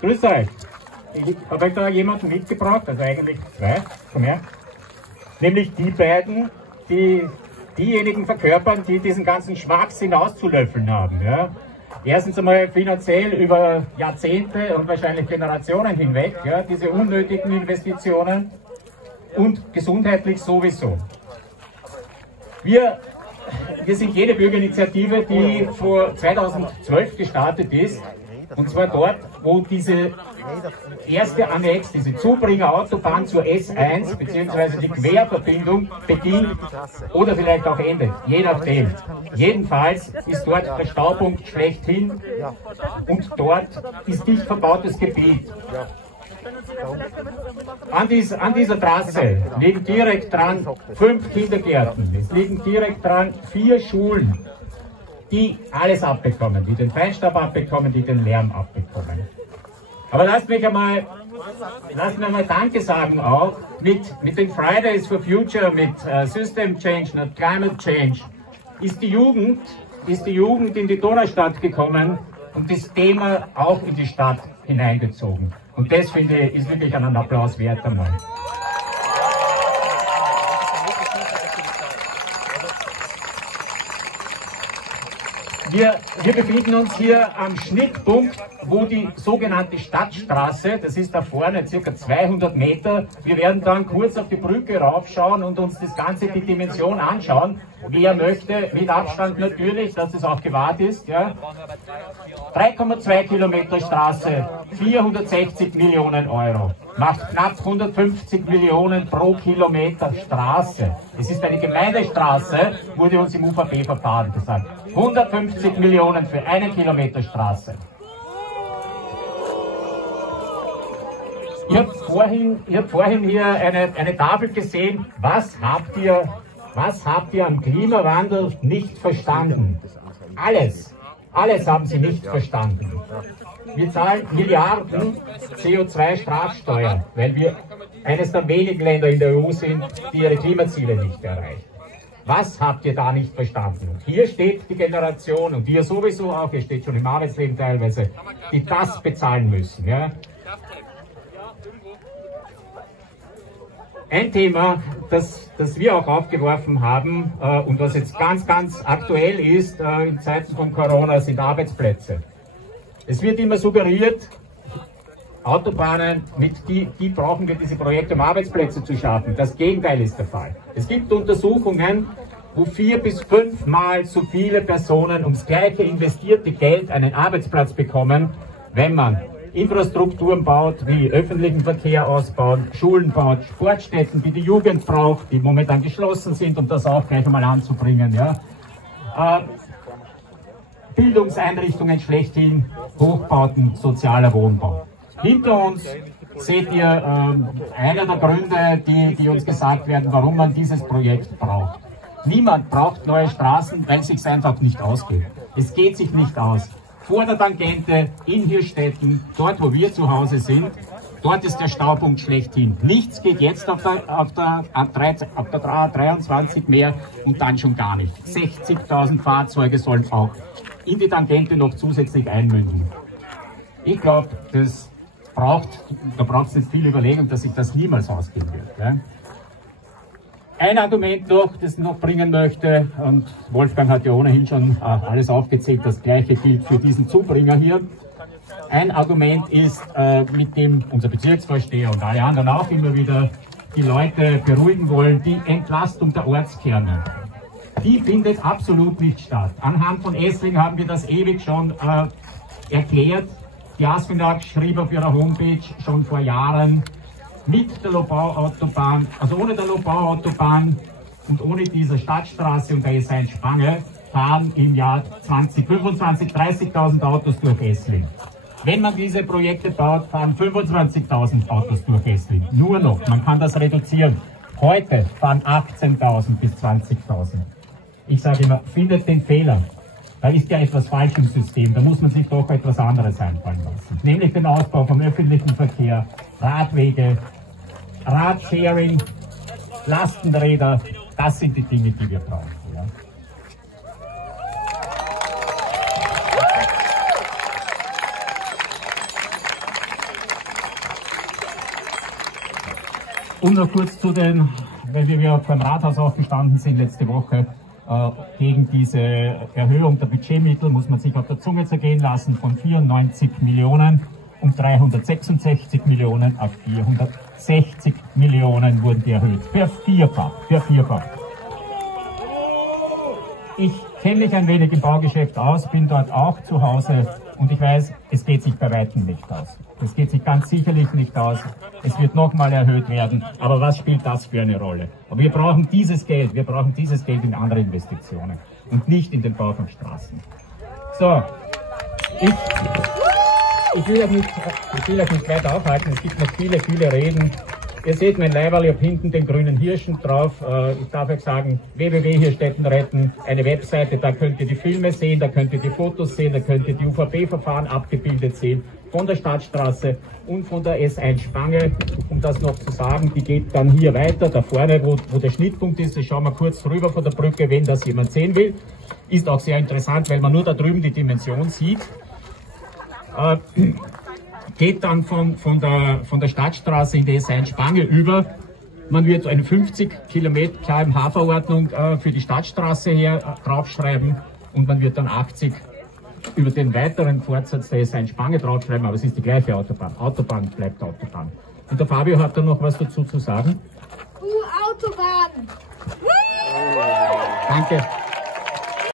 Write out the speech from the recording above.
Grüß euch. Ich habe euch da jemanden mitgebracht, also eigentlich zwei, komm her. Nämlich die beiden, die diejenigen verkörpern, die diesen ganzen Schwachsinn auszulöffeln haben. Ja. Erstens einmal finanziell über Jahrzehnte und wahrscheinlich Generationen hinweg, ja, diese unnötigen Investitionen und gesundheitlich sowieso. Wir sind jene Bürgerinitiative, die vor 2012 gestartet ist, und zwar dort, wo diese erste Annex, diese Zubringer-Autobahn zur S1 bzw. die Querverbindung beginnt oder vielleicht auch endet, je nachdem. Jedenfalls ist dort der Staupunkt schlechthin und dort ist dicht verbautes Gebiet. An dieser Trasse liegen direkt dran 5 Kindergärten, es liegen direkt dran 4 Schulen, die alles abbekommen, die den Feinstaub abbekommen, die den Lärm abbekommen. Aber lasst mich einmal Danke sagen auch mit den Fridays for Future, mit System Change, not Climate Change, ist die Jugend in die Donaustadt gekommen und das Thema auch in die Stadt hineingezogen. Und das, finde ich, ist wirklich einen Applaus wert einmal. Wir befinden uns hier am Schnittpunkt, wo die sogenannte Stadtstraße, das ist da vorne ca. 200 Meter, wir werden dann kurz auf die Brücke raufschauen und uns das Ganze, die Dimension anschauen. Wer möchte, mit Abstand natürlich, dass es auch gewahrt ist. Ja. 3,2 Kilometer Straße, 460 Millionen Euro, macht knapp 150 Millionen pro Kilometer Straße. Es ist eine Gemeindestraße, wurde uns im UVP-Verfahren gesagt. 150 Millionen für 1 Kilometer Straße. Ich habe vorhin hier eine Tafel gesehen, was habt ihr am Klimawandel nicht verstanden? Alles haben sie nicht verstanden. Wir zahlen Milliarden CO2-Strafsteuer, weil wir eines der wenigen Länder in der EU sind, die ihre Klimaziele nicht erreichen. Was habt ihr da nicht verstanden? Und hier steht die Generation, und ihr sowieso auch, ihr steht schon im Arbeitsleben teilweise, die das bezahlen müssen. Ja? Ein Thema, das wir auch aufgeworfen haben und was jetzt ganz aktuell ist in Zeiten von Corona, sind Arbeitsplätze. Es wird immer suggeriert, Autobahnen, die brauchen wir diese Projekte, um Arbeitsplätze zu schaffen. Das Gegenteil ist der Fall. Es gibt Untersuchungen, wo 4 bis 5 Mal so viele Personen ums gleiche investierte Geld einen Arbeitsplatz bekommen, wenn man Infrastrukturen baut, wie öffentlichen Verkehr ausbauen, Schulen baut, Sportstätten, die die Jugend braucht, die momentan geschlossen sind, um das auch gleich einmal anzubringen. Ja. Bildungseinrichtungen schlechthin, Hochbauten, sozialer Wohnbau. Hinter uns seht ihr einer der Gründe, die uns gesagt werden, warum man dieses Projekt braucht. Niemand braucht neue Straßen, weil es sich einfach nicht ausgeht. Es geht sich nicht aus. Vor der Tangente, in Hirstetten, dort wo wir zu Hause sind, dort ist der Staupunkt schlechthin. Nichts geht jetzt auf der A23 mehr und dann schon gar nicht. 60.000 Fahrzeuge sollen auch in die Tangente noch zusätzlich einmünden. Ich glaube, da braucht es nicht viel Überlegung, dass sich das niemals ausgehen wird. Ja? Ein Argument noch, das ich noch bringen möchte, und Wolfgang hat ja ohnehin schon alles aufgezählt, das gleiche gilt für diesen Zubringer hier. Ein Argument ist, mit dem unser Bezirksvorsteher und alle anderen auch immer wieder die Leute beruhigen wollen, die Entlastung der Ortskerne. Die findet absolut nicht statt. Anhand von Essling haben wir das ewig schon erklärt. Die ASFINAG schrieb auf ihrer Homepage schon vor Jahren, mit der Lobau-Autobahn, also ohne der Lobau-Autobahn und ohne diese Stadtstraße und der S1-Spange fahren im Jahr 2025 30.000 Autos durch Essling. Wenn man diese Projekte baut, fahren 25.000 Autos durch Essling. Nur noch, man kann das reduzieren. Heute fahren 18.000 bis 20.000. Ich sage immer, findet den Fehler. Da ist ja etwas falsch im System, da muss man sich doch etwas anderes einfallen lassen. Nämlich den Ausbau vom öffentlichen Verkehr, Radwege, Radsharing, Lastenräder, das sind die Dinge, die wir brauchen. Ja. Und noch kurz zu den, weil wir beim Rathaus aufgestanden sind letzte Woche, gegen diese Erhöhung der Budgetmittel, muss man sich auf der Zunge zergehen lassen, von 94 Millionen um 366 Millionen auf 460 Millionen wurden die erhöht. Vervierfacht. Ich kenne mich ein wenig im Baugeschäft aus, bin dort auch zu Hause und ich weiß, es geht sich bei weitem nicht aus. Es geht sich ganz sicherlich nicht aus. Es wird nochmal erhöht werden. Aber was spielt das für eine Rolle? Aber wir brauchen dieses Geld in andere Investitionen und nicht in den Bau von Straßen. So, ich will euch nicht weiter aufhalten. Es gibt noch viele Reden. Ihr seht mein Leiberl, ich habe hinten den grünen Hirschen drauf. Ich darf euch sagen, www.Hirstetten retten, eine Webseite, da könnt ihr die Filme sehen, da könnt ihr die Fotos sehen, da könnt ihr die UVP-Verfahren abgebildet sehen, von der Stadtstraße und von der S1 Spange. Um das noch zu sagen, die geht dann hier weiter, da vorne, wo der Schnittpunkt ist, das schauen wir kurz rüber von der Brücke, wenn das jemand sehen will. Ist auch sehr interessant, weil man nur da drüben die Dimension sieht. Geht dann von der Stadtstraße in die S1 Spange über. Man wird eine 50 km/h Verordnung für die Stadtstraße hier draufschreiben und man wird dann 80 über den weiteren Fortsatz der S1 Spange draufschreiben, aber es ist die gleiche Autobahn. Autobahn bleibt Autobahn. Und der Fabio hat da noch was dazu zu sagen. Autobahn! Danke.